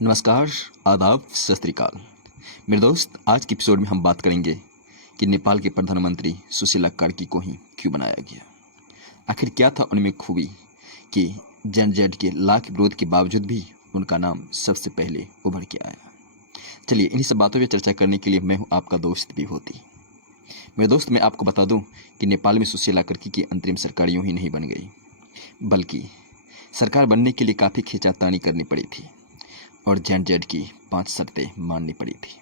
नमस्कार, आदाब, सत श्री अकाल। मेरे दोस्त, आज के एपिसोड में हम बात करेंगे कि नेपाल के प्रधानमंत्री सुशीला कार्की को ही क्यों बनाया गया। आखिर क्या था उनमें खूबी कि जनजेड के लाख विरोध के बावजूद भी उनका नाम सबसे पहले उभर के आया। चलिए इन्हीं सब बातों पर चर्चा करने के लिए मैं हूँ आपका दोस्त विभूति। मेरे दोस्त, मैं आपको बता दूँ कि नेपाल में सुशीला कार्की की अंतरिम सरकार यूँ ही नहीं बन गई, बल्कि सरकार बनने के लिए काफ़ी खींचातानी करनी पड़ी थी और जनजेड की 5 शर्तें माननी पड़ी थी।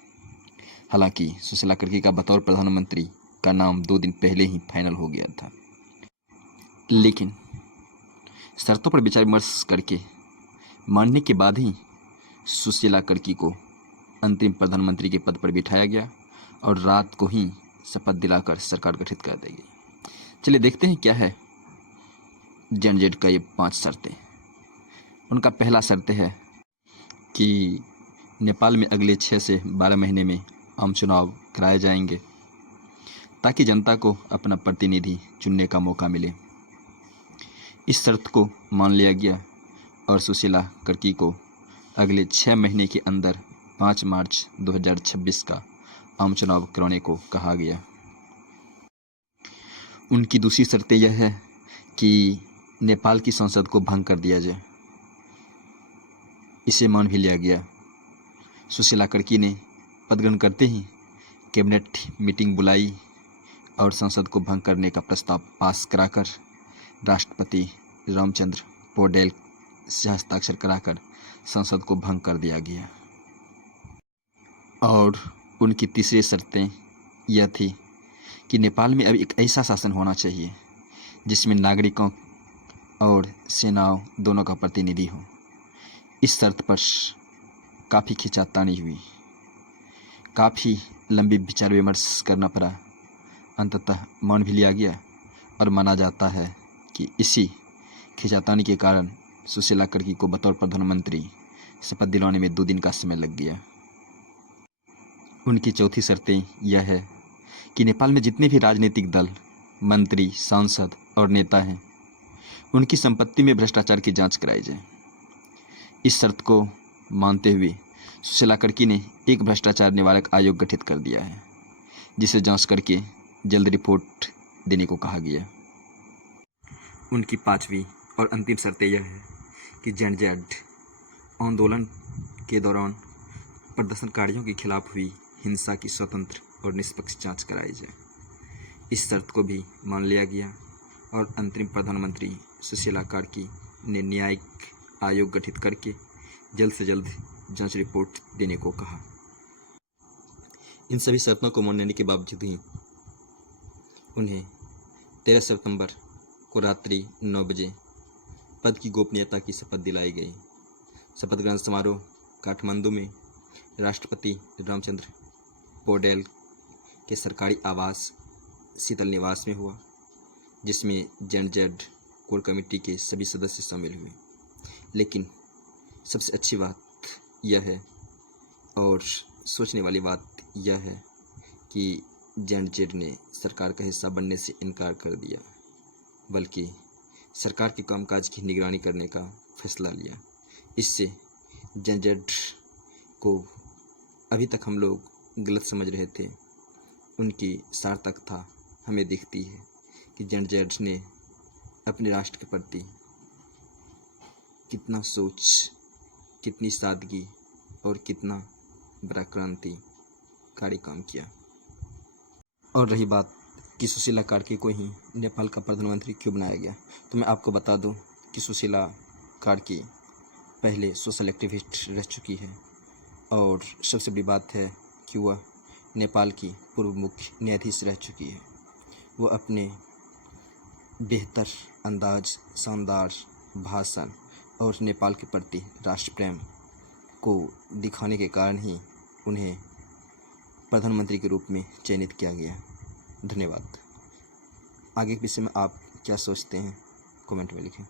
हालांकि सुशीला कार्की का बतौर प्रधानमंत्री का नाम 2 दिन पहले ही फाइनल हो गया था, लेकिन शर्तों पर विचार विमर्श करके मानने के बाद ही सुशीला कार्की को अंतरिम प्रधानमंत्री के पद पर बिठाया गया और रात को ही शपथ दिलाकर सरकार गठित कर दी गई। चलिए देखते हैं क्या है जनजेड का ये 5 शर्तें। उनका पहला शर्त है कि नेपाल में अगले 6 से 12 महीने में आम चुनाव कराए जाएंगे ताकि जनता को अपना प्रतिनिधि चुनने का मौका मिले। इस शर्त को मान लिया गया और सुशीला कार्की को अगले 6 महीने के अंदर 5 मार्च 2026 का आम चुनाव कराने को कहा गया। उनकी दूसरी शर्त यह है कि नेपाल की संसद को भंग कर दिया जाए। इसे मान भी लिया गया। सुशीला कार्की ने पद ग्रहण करते ही कैबिनेट मीटिंग बुलाई और संसद को भंग करने का प्रस्ताव पास कराकर राष्ट्रपति रामचंद्र पौडेल से हस्ताक्षर कराकर संसद को भंग कर दिया गया। और उनकी तीसरी शर्तें यह थी कि नेपाल में अभी एक ऐसा शासन होना चाहिए जिसमें नागरिकों और सेनाओं दोनों का प्रतिनिधि हो। इस शर्त पर काफ़ी खींचातानी हुई, काफ़ी लंबी विचार विमर्श करना पड़ा। अंततः मान भी लिया गया और माना जाता है कि इसी खींचातानी के कारण सुशीला कार्की को बतौर प्रधानमंत्री शपथ दिलाने में 2 दिन का समय लग गया। उनकी चौथी शर्तें यह है कि नेपाल में जितने भी राजनीतिक दल, मंत्री, सांसद और नेता हैं, उनकी संपत्ति में भ्रष्टाचार की जांच कराई जाए। इस शर्त को मानते हुए सुशीला कार्की ने एक भ्रष्टाचार निवारक आयोग गठित कर दिया है, जिसे जांच करके जल्द रिपोर्ट देने को कहा गया। उनकी 5वीं और अंतिम शर्त यह है कि जनजेड आंदोलन के दौरान प्रदर्शनकारियों के खिलाफ हुई हिंसा की स्वतंत्र और निष्पक्ष जांच कराई जाए। इस शर्त को भी मान लिया गया और अंतरिम प्रधानमंत्री सुशीला कार्की ने न्यायिक आयोग गठित करके जल्द से जल्द जांच रिपोर्ट देने को कहा। इन सभी शर्तों को मान लेने के बावजूद ही उन्हें 13 सितंबर को रात्रि 9 बजे पद की गोपनीयता की शपथ दिलाई गई। शपथ ग्रहण समारोह काठमांडू में राष्ट्रपति रामचंद्र पौडेल के सरकारी आवास शीतल निवास में हुआ, जिसमें जनजेड कोर कमेटी के सभी सदस्य शामिल हुए। लेकिन सबसे अच्छी बात यह है और सोचने वाली बात यह है कि जनजेड ने सरकार का हिस्सा बनने से इनकार कर दिया, बल्कि सरकार के कामकाज की निगरानी करने का फैसला लिया। इससे जनजेड को अभी तक हम लोग गलत समझ रहे थे, उनकी सार्थकता हमें दिखती है कि जनजेड ने अपने राष्ट्र के प्रति कितना सोच, कितनी सादगी और कितना बड़ा क्रांतिकारी काम किया। और रही बात कि सुशीला कार्की को ही नेपाल का प्रधानमंत्री क्यों बनाया गया, तो मैं आपको बता दूं कि सुशीला कार्की पहले सोशल एक्टिविस्ट रह चुकी है और सबसे बड़ी बात है कि वह नेपाल की पूर्व मुख्य न्यायाधीश रह चुकी है। वह अपने बेहतर अंदाज, शानदार भाषण और नेपाल के प्रति राष्ट्र प्रेम को दिखाने के कारण ही उन्हें प्रधानमंत्री के रूप में चयनित किया गया। धन्यवाद। आगे के विषय में आप क्या सोचते हैं, कमेंट में लिखें।